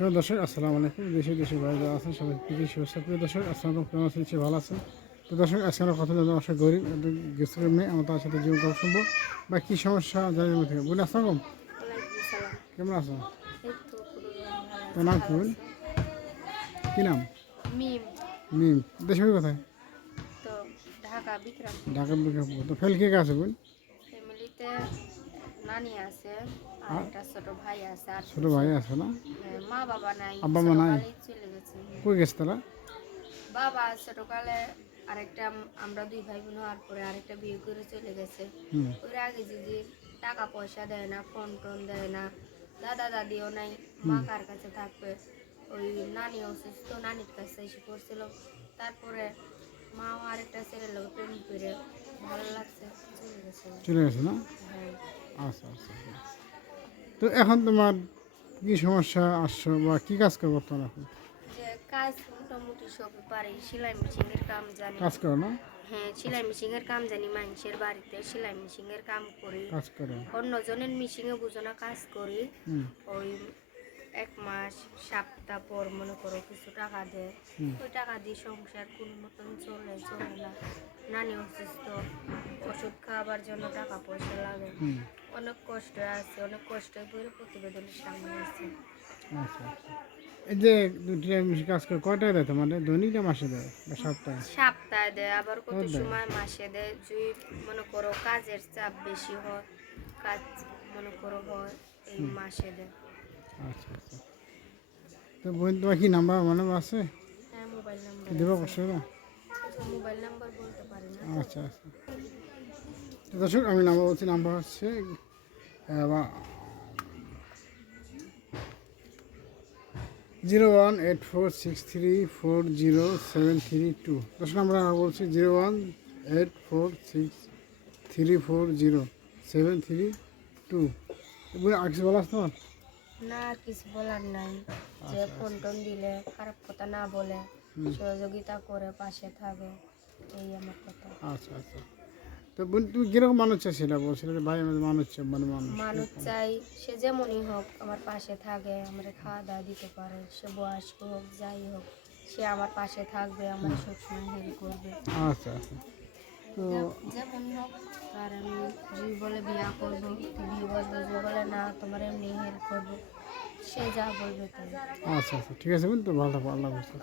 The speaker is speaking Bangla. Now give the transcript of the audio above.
প্রিয় দর্শক আসসালামু আলাইকুম। দেশে দেশে বাইরে আছেন সবাই প্রীতি শুভেচ্ছা প্রিয় দর্শক আসসালাম কেমন আছেন? সে ভালো আছেন। তো দর্শক আজকে আমরা কথা জানব অবশ্যই গরিব গেস্টের মেয়ে আমরা তার সাথে জীবন কথা শুনব। বা কী সমস্যা জানি মধ্যে বলে আসসালাম কেমন আছো? তো নাম কি বল কী নাম? মিম। বাড়ি কোথায়? ঢাকা বিক্রম তো ফেল কে কে আছে বল ফ্যামিলিতে নানি আছে আর একটা ছোট ভাই আছে আর ছোটো ভাই আছে না? হ্যাঁ, মা বাবা নাই আব্বা মা নাই? চলে গেছে। কই গেছে তারা? বাবা ছোটকালে আরেকটা আম- আমরা দুই ভাই বোন হওয়ার পরে আরেকটা বিয়ে করে চলে গেছে। ওর আগে যদি টাকা পয়সা দেয় না ফোন টোন দেয় না দাদা দাদিও নাই মা কার কাছে থাকবে? ওই নানি অসুস্থ নানির কাছে এসে পড়ছিল। তারপরে মাও আরেকটা ছেলের লোক প্রেম করে ভালো লাগছে চলে গেছে। চলে গেছে না? হ্যাঁ আচ্ছা আচ্ছা আচ্ছা। তো এখন তোমার কি সমস্যা আসছো বা কি কাজ করব তোমার এখন? যে কাজ মোটামুটি সব পারি সেলাই মেশিনের কাম জানি। কাজ করো না? হ্যাঁ সেলাই মেশিনের কাম জানি মানুষের বাড়িতে সেলাই মেশিনের কাম করি। কাজ করো। অন্যজনের মেশিনে বুঝোনা কাজ করি। ওই এক মাস সপ্তাহ পর মনে করো কিছু টাকা দেয়। ওই টাকা দিয়ে সংসার কোন মতন চলে চলে না। নানি অসুস্থ ওষুধ খাওয়াবার জন্য টাকা পয়সা লাগে। অনেক কষ্ট আছে অনেক কষ্ট করে প্রতিবেদনের সামনে আছে। আচ্ছা আচ্ছা। এই যে দুটি কাজ করে কয় টাকা দেয় তোমার? দৈনিক না মাসে দেয়? বা সপ্তাহে? সপ্তাহে দেয় আবার কত সময় মাসে দেয়? যদি মনে করো কাজের চাপ বেশি হয় কাজ মনে করো হয় এই মাসে দেয়। আচ্ছা আচ্ছা। তো বোন তোমার কি নাম্বার মানে আছে? হ্যাঁ মোবাইল নাম্বার দেবো কষ্ট না মোবাইল নাম্বার বলতে পারি না। আচ্ছা আচ্ছা। তো দর্শক আমি নাম্বার বলছি নাম্বার হচ্ছে zero one eight four six three four zero seven three two. দর্শক আমরা বলছি zero one eight four six three four zero seven three two. আর কিছু বলা তোমার? না কিছু বলার নাই। যে ফোন টোন দিলে খারাপ কথা না বলে সহযোগিতা করে পাশে থাকে এই আমার কথা। আচ্ছা আচ্ছা। তো বোন তুমি কীরকম মানুষ চাই সেটা বলছিল যে ভাই আমাদের মানুষ চাই, মানে মানুষ। মানুষ চাই সে যেমনই হোক আমার পাশে থাকে আমার খাওয়া দাওয়া দিতে পারে সে বয়স্ক হোক যাই হোক সে আমার পাশে থাকবে আমার সবসময় হেল্প করবে। আচ্ছা আচ্ছা। তো যে- যেমনই হোক আর আমি যদি বলে বিয়া করব বিয়ে বসবো যে বলে না তোমার এমনি হেল্প করব সে যা বলবে তাই আচ্ছা আচ্ছা ঠিক আছে তো ভালো থাকো আল্লাহ হাফেজ।